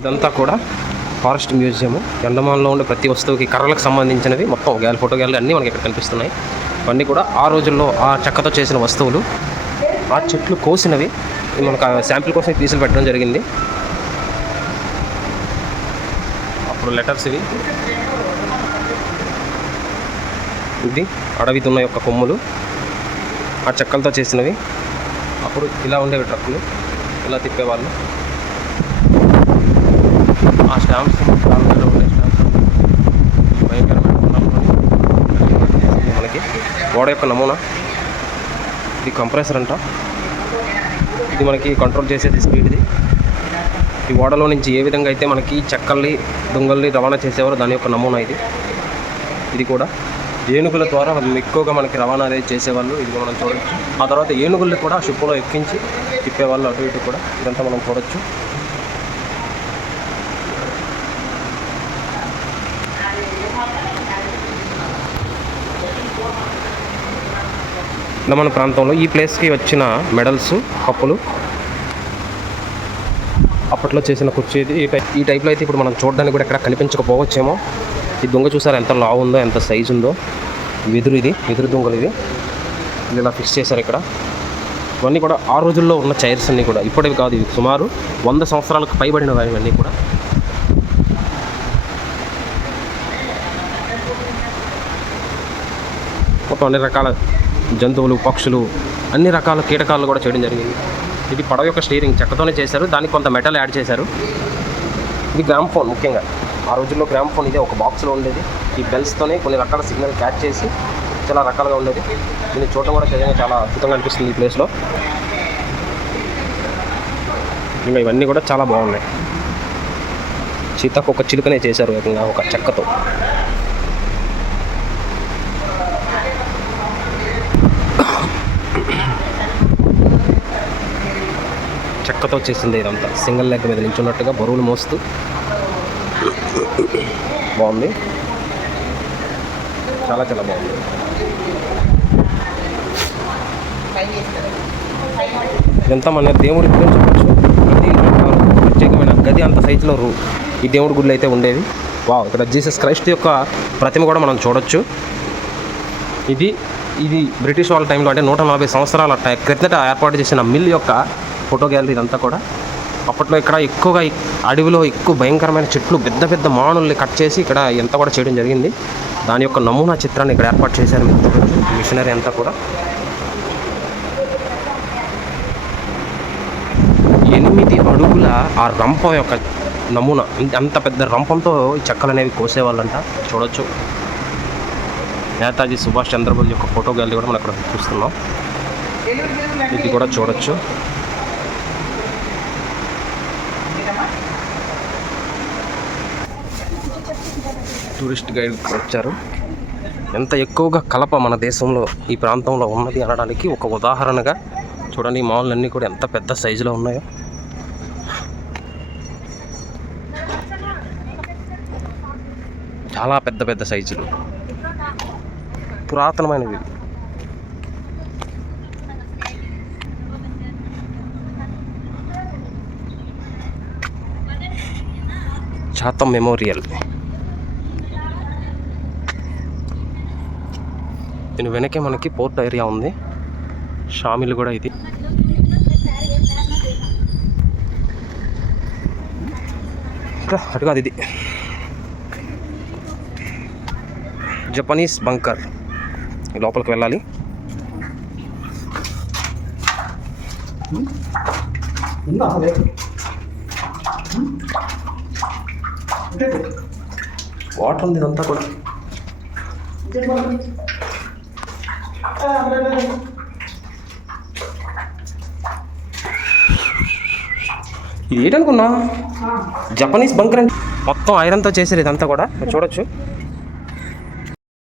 ఇదంతా కూడా forest museum. అండమాన్లో ఉండే ప్రతి వస్తువుకి కర్రలకు సంబంధించినవి మొత్తం ఫోటో గ్యాలరీ అన్నీ మనకి ఇక్కడ కనిపిస్తున్నాయి. ఇవన్నీ కూడా ఆ రోజుల్లో ఆ చెక్కతో చేసిన వస్తువులు, ఆ చెట్లు కోసినవి మనకు శాంపిల్ కోసం పీసులు పెట్టడం జరిగింది. అప్పుడు లెటర్స్ ఇది అడవితున్న యొక్క కొమ్ములు, ఆ చెక్కలతో చేసినవి. అప్పుడు ఇలా ఉండేవి ట్రక్కులు, ఇలా తిప్పేవాళ్ళు. ఆ స్టాంప్స్ ఉండే స్టాంప్స్ భయంకరమైన మనకి గోడ యొక్క నమూనా. ఇది కంప్రెసర్ అంట. ఇది మనకి కంట్రోల్ చేసేది స్పీడ్ది. ఈ ఓడలో నుంచి ఏ విధంగా అయితే మనకి చెక్కల్ని దొంగల్ని రవాణా చేసేవారో దాని యొక్క నమూనా ఇది. ఇది కూడా ఏనుగుల ద్వారా ఎక్కువగా మనకి రవాణా అనేది చేసేవాళ్ళు. ఇది మనం చూడవచ్చు. ఆ తర్వాత ఏనుగుల్ని కూడా షిప్పులో ఎక్కించి తిప్పేవాళ్ళు అటు ఇటు కూడా. ఇదంతా మనం చూడవచ్చు. మన ప్రాంతంలో ఈ ప్లేస్కి వచ్చిన మెడల్స్, కప్పులు అప్పట్లో చేసిన కుర్చీ ఇది. ఈ టైప్లో అయితే ఇప్పుడు మనం చూడడానికి కూడా ఎక్కడ కనిపించకపోవచ్చేమో. ఈ దొంగ చూసారు ఎంత లావు ఉందో, ఎంత సైజు ఉందో. వెదురు దొంగలు ఇవి ఇలా ఫిక్స్ చేశారు ఇక్కడ. ఇవన్నీ కూడా ఆ రోజుల్లో ఉన్న చైర్స్ అన్నీ కూడా, ఇప్పటివి కాదు. ఇవి సుమారు 100 సంవత్సరాలకు పైబడినవి ఇవన్నీ కూడా. మొత్తం అన్ని రకాల జంతువులు, పక్షులు, అన్ని రకాల కీటకాలు కూడా చేయడం జరిగింది. ఇది పడవ యొక్క స్టీరింగ్ చెక్కతోనే చేశారు. దానికి కొంత మెటల్ యాడ్ చేశారు. ఇది గ్రామ్ఫోన్. ముఖ్యంగా ఆ రోజుల్లో గ్రామ్ఫోన్ ఇదే ఒక బాక్స్లో ఉండేది. ఈ బెల్స్తోనే కొన్ని రకాల సిగ్నల్ క్యాచ్ చేసి చాలా రకాలుగా ఉండేది. దీన్ని చూడటం కూడా చాలా అద్భుతంగా అనిపిస్తుంది ఈ ప్లేస్లో. ఇంకా ఇవన్నీ కూడా చాలా బాగున్నాయి. సీతకు ఒక చిలుకనే చేశారు ఏకంగా ఒక చెక్కతో. చెక్కతో చేసింది ఇదంతా. సింగిల్ లెగ్ మీద నిల్చున్నట్టుగా బరువులు మోస్తూ బాగుంది. చాలా బాగుంది. ఇదంతా మన దేవుడి గురించి చెప్పచ్చు. ప్రతి ప్రత్యేకమైన గది అంత సైజులో ఈ దేవుడి గుళ్ళు అయితే ఉండేవి. ఇక్కడ జీసస్ క్రైస్ట్ యొక్క ప్రతిమ కూడా మనం చూడొచ్చు. ఇది బ్రిటిష్ వాళ్ళ టైంలో, అంటే 140 సంవత్సరాల క్రిందట ఏర్పాటు చేసిన మిల్ యొక్క ఫోటో గ్యాలరీ ఇదంతా కూడా. అప్పట్లో ఇక్కడ ఎక్కువగా అడవిలో ఎక్కువ భయంకరమైన చెట్లు, పెద్ద మానుల్ని కట్ చేసి ఇక్కడ ఎంత కూడా చేయడం జరిగింది. దాని యొక్క నమూనా చిత్రాన్ని ఇక్కడ ఏర్పాటు చేశారు. మిషనరీ అంతా కూడా 8 అడుగుల ఆ రంపం యొక్క నమూనా. అంత పెద్ద రంపంతో ఈ చెక్కలు అనేవి కోసేవాళ్ళంట. చూడొచ్చు. నేతాజీ సుభాష్ చంద్రబోస్ యొక్క ఫోటో గ్యాలరీ కూడా మనం ఇక్కడ చూస్తున్నాం. ఇది కూడా చూడొచ్చు. టూరిస్ట్ గైడ్ వచ్చారు. ఎంత ఎక్కువగా కలప మన దేశంలో ఈ ప్రాంతంలో ఉన్నది అనడానికి ఒక ఉదాహరణగా చూడండి. ఈ మాల్లు అన్నీ కూడా ఎంత పెద్ద సైజులో ఉన్నాయో. చాలా పెద్ద సైజులు, పురాతనమైనవి. చాతం మెమోరియల్. దీని వెనకే మనకి పోర్ట్ ఏరియా ఉంది. షామిల్ కూడా ఇది. అటు కాదు, ఇది జపనీస్ బంకర్. లోపలికి వెళ్ళాలి. వాటర్ ఉంది ఇదంతా కూడా. ఇది ఏంటనుకున్నా? జపనీస్ బంకర్ అంటే మొత్తం ఐరన్తో చేసారు ఇదంతా కూడా. చూడొచ్చు.